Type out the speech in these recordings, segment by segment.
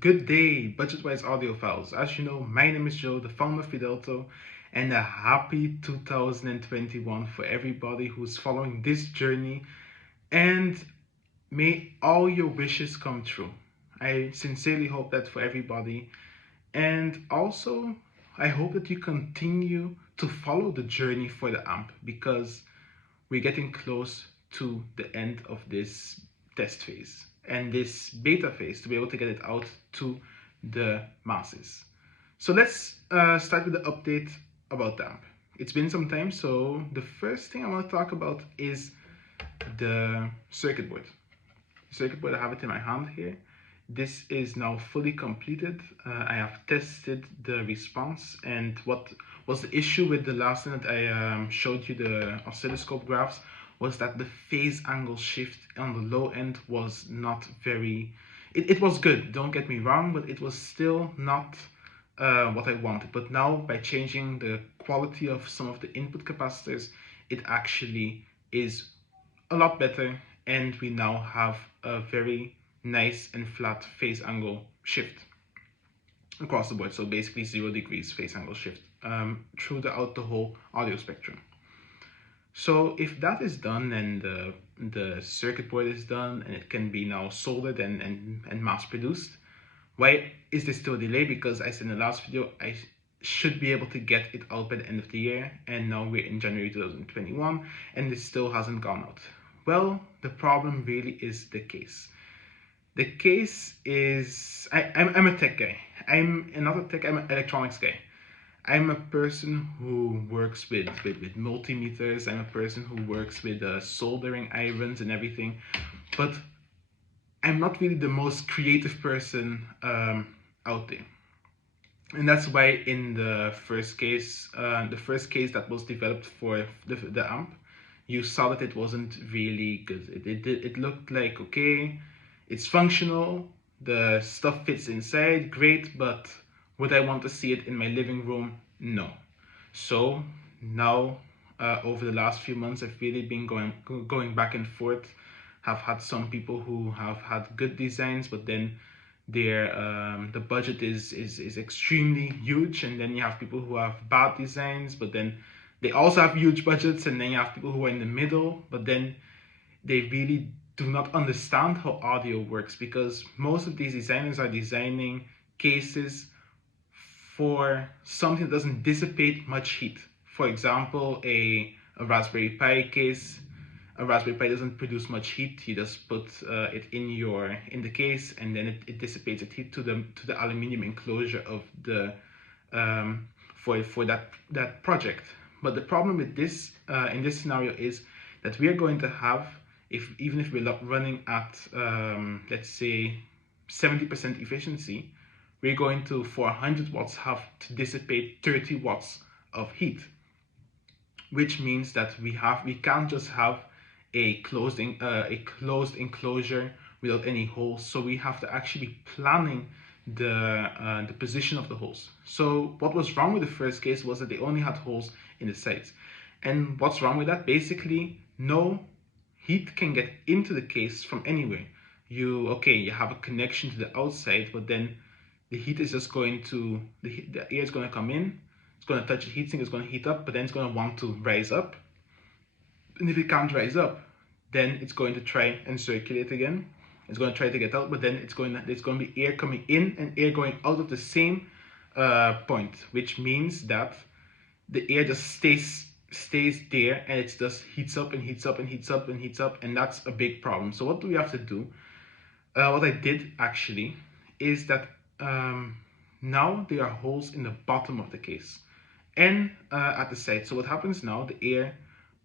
Good day, budget-wise audiophiles. As you know, my name is Joe, the founder of Fidelto, and a happy 2021 for everybody who's following this journey. And may all your wishes come true. I sincerely hope that for everybody. And also, I hope that you continue to follow the journey for the AMP because we're getting close to the end of this test phase and this beta phase to be able to get it out to the masses. So let's start with the update about THEAMP. It's been some time, so the first thing I want to talk about is the circuit board. Circuit board, I have it in my hand here. This is now fully completed. I have tested the response, and what was the issue with the last time that I showed you the oscilloscope graphs was that the phase angle shift on the low end was not very, it was good, don't get me wrong, but it was still not what I wanted. But now by changing the quality of some of the input capacitors, it actually is a lot better, and we now have a very nice and flat phase angle shift across the board. So basically 0 degrees phase angle shift throughout the whole audio spectrum. So if that is done and the circuit board is done and it can be now soldered and mass produced, why is there still a delay? Because I said in the last video, I should be able to get it out by the end of the year, and now we're in January 2021 and it still hasn't gone out. Well, the problem really is the case. The case is, I'm a tech guy. I'm not a tech, I'm an electronics guy. I'm a person who works with multimeters. I'm a person who works with soldering irons and everything. But I'm not really the most creative person out there. And that's why in the first case that was developed for the AMP, you saw that it wasn't really good. It looked like, okay, it's functional, the stuff fits inside, great, but would I want to see it in my living room? No. So now, over the last few months, I've really been going back and forth. Have had some people who have had good designs, but then the budget is extremely huge, and then you have people who have bad designs, but then they also have huge budgets, and then you have people who are in the middle, but then they really do not understand how audio works, because most of these designers are designing cases for something that doesn't dissipate much heat. For example, a Raspberry Pi case. A Raspberry Pi doesn't produce much heat. You just put it in the case, and then it dissipates the heat to the aluminium enclosure of the for that project. But the problem with this in this scenario is that we are going to have, even if we're running at let's say 70% efficiency, we're going to, for 100 watts, have to dissipate 30 watts of heat, which means that we can't just have a closed enclosure without any holes. So we have to actually be planning the position of the holes. So what was wrong with the first case was that they only had holes in the sides. And what's wrong with that? Basically, no heat can get into the case from anywhere. You have a connection to the outside, but then the heat is just going to, the air is going to come in, it's going to touch the heatsink, it's going to heat up, but then it's going to want to rise up. And if it can't rise up, then it's going to try and circulate again. It's going to try to get out, but then it's going to be air coming in and air going out of the same point, which means that the air just stays there, and it just heats up and heats up and heats up and heats up, and that's a big problem. So what do we have to do? What I did actually is that now there are holes in the bottom of the case and at the side. So what happens now, the air,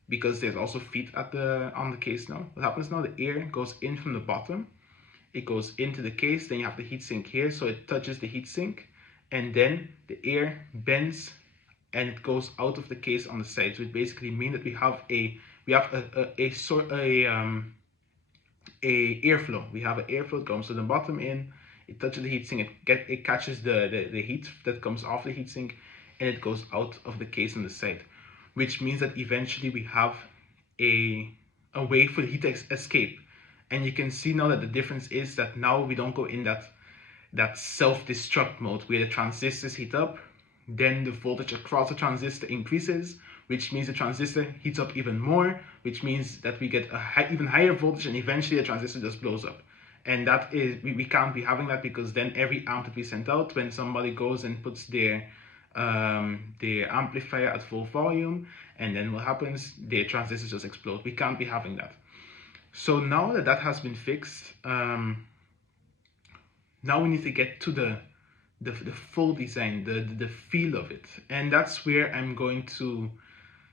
because there's also feet on the case now, what happens now, the air goes in from the bottom, it goes into the case, then you have the heatsink here, so it touches the heatsink, and then the air bends and it goes out of the case on the side. So it basically means that we have a airflow. We have an airflow that comes to the bottom in, it touches the heatsink, it catches the heat that comes off the heatsink, and it goes out of the case on the side, which means that eventually we have a way for the heat to escape. And you can see now that the difference is that now we don't go in that that self-destruct mode where the transistors heat up, then the voltage across the transistor increases, which means the transistor heats up even more, which means that we get a even higher voltage, and eventually the transistor just blows up. And that is, we can't be having that, because then every amp that we send out, when somebody goes and puts their amplifier at full volume, and then what happens, their transistors just explode. We can't be having that. So now that that has been fixed, now we need to get to the full design, the feel of it. And that's where I'm going to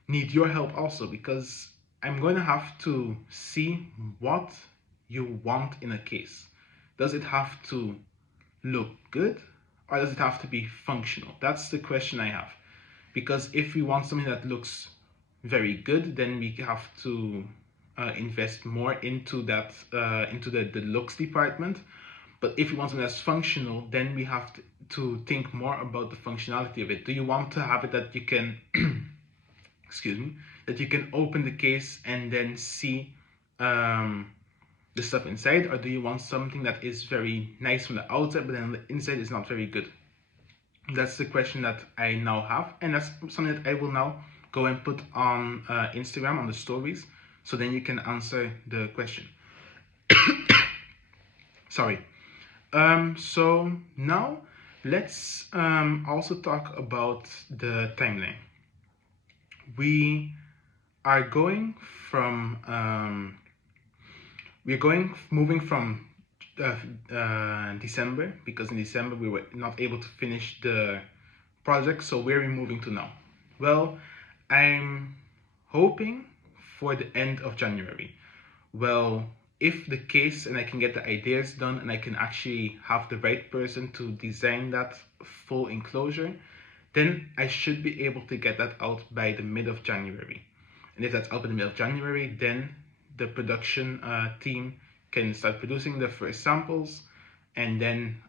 need your help also, because I'm going to have to see what you want in a case. Does it have to look good, or does it have to be functional? That's the question I have. Because if we want something that looks very good, then we have to invest more into that, into the looks department. But if you want something that's functional, then we have to think more about the functionality of it. Do you want to have it that you can, excuse me, that you can open the case and then see the stuff inside? Or do you want something that is very nice from the outside, but then the inside is not very good? That's the question that I now have. And that's something that I will now go and put on Instagram, on the stories. So then you can answer the question. Sorry. So now let's also talk about the timeline. We are going from moving from December, because in December we were not able to finish the project. So where are we moving to now? Well, I'm hoping for the end of January. Well, if the case and I can get the ideas done and I can actually have the right person to design that full enclosure, then I should be able to get that out by the mid of January. And if that's out by the mid of January, then the production team can start producing the first samples. And then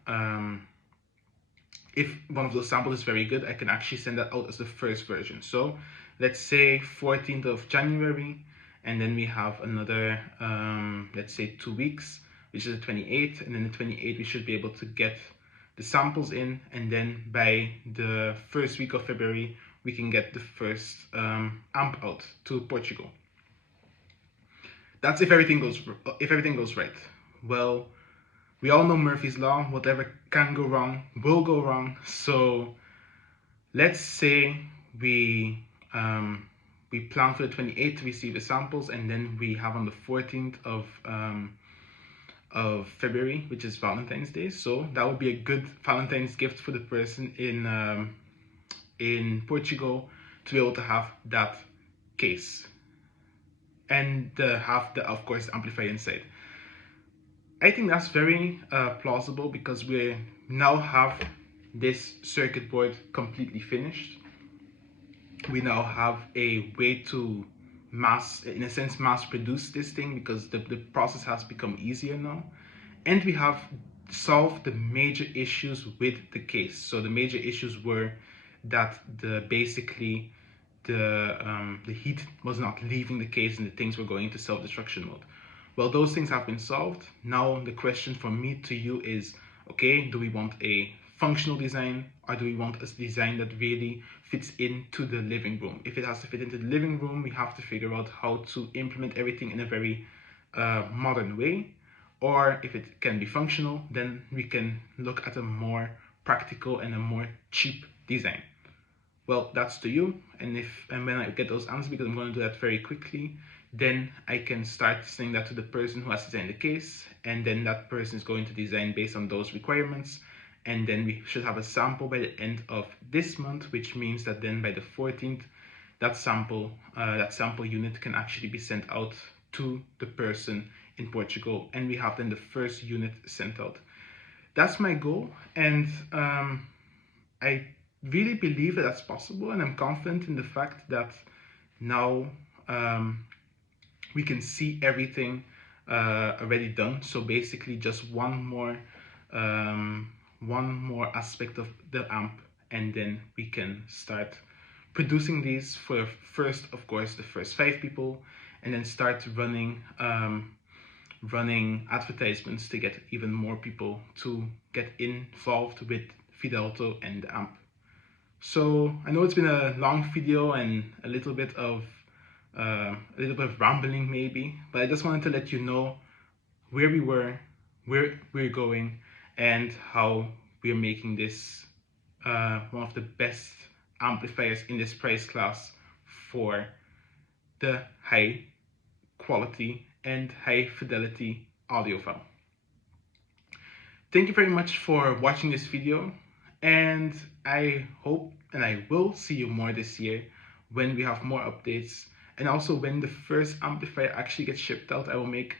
if one of those samples is very good, I can actually send that out as the first version. So let's say 14th of January, and then we have another, let's say 2 weeks, which is the 28th, and then the 28th we should be able to get the samples in, and then by the first week of February we can get the first amp out to Portugal. That's if everything goes right. Well, we all know Murphy's Law, whatever can go wrong will go wrong. So let's say we plan for the 28th to receive the samples, and then we have on the 14th of February, which is Valentine's Day. So that would be a good Valentine's gift for the person in Portugal, to be able to have that case and have the, of course, the amplifier inside. I think that's very plausible, because we now have this circuit board completely finished. We now have a way to mass produce this thing, because the process has become easier now. And we have solved the major issues with the case. So the major issues were that basically the heat was not leaving the case and the things were going into self-destruction mode. Well, those things have been solved. Now the question from me to you is, okay, do we want a functional design, or do we want a design that really fits into the living room? If it has to fit into the living room, we have to figure out how to implement everything in a very modern way. Or if it can be functional, then we can look at a more practical and a more cheap design. Well, that's to you. And when I get those answers, because I'm going to do that very quickly, then I can start sending that to the person who has designed the case, and then that person is going to design based on those requirements. And then we should have a sample by the end of this month, which means that then by the 14th, that sample unit can actually be sent out to the person in Portugal, and we have then the first unit sent out. That's my goal, and I really believe that that's possible, and I'm confident in the fact that now we can see everything already done. So basically just one more aspect of the amp, and then we can start producing these for first, of course, the first 5 people, and then start running advertisements to get even more people to get involved with Fidelto and the AMP. So I know it's been a long video and a little bit of rambling maybe, but I just wanted to let you know where we were, where we're going, and how we're making this one of the best amplifiers in this price class for the high quality and high fidelity audiophile. Thank you very much for watching this video, and I hope and I will see you more this year when we have more updates, and also when the first amplifier actually gets shipped out. I will make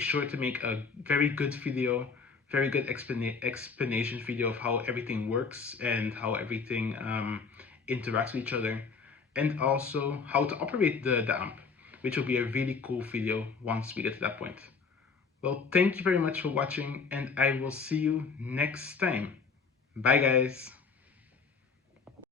sure to make a very good video, very good explanation video of how everything works and how everything interacts with each other, and also how to operate the amp, which will be a really cool video once we get to that point. Well, thank you very much for watching, and I will see you next time. Bye, guys.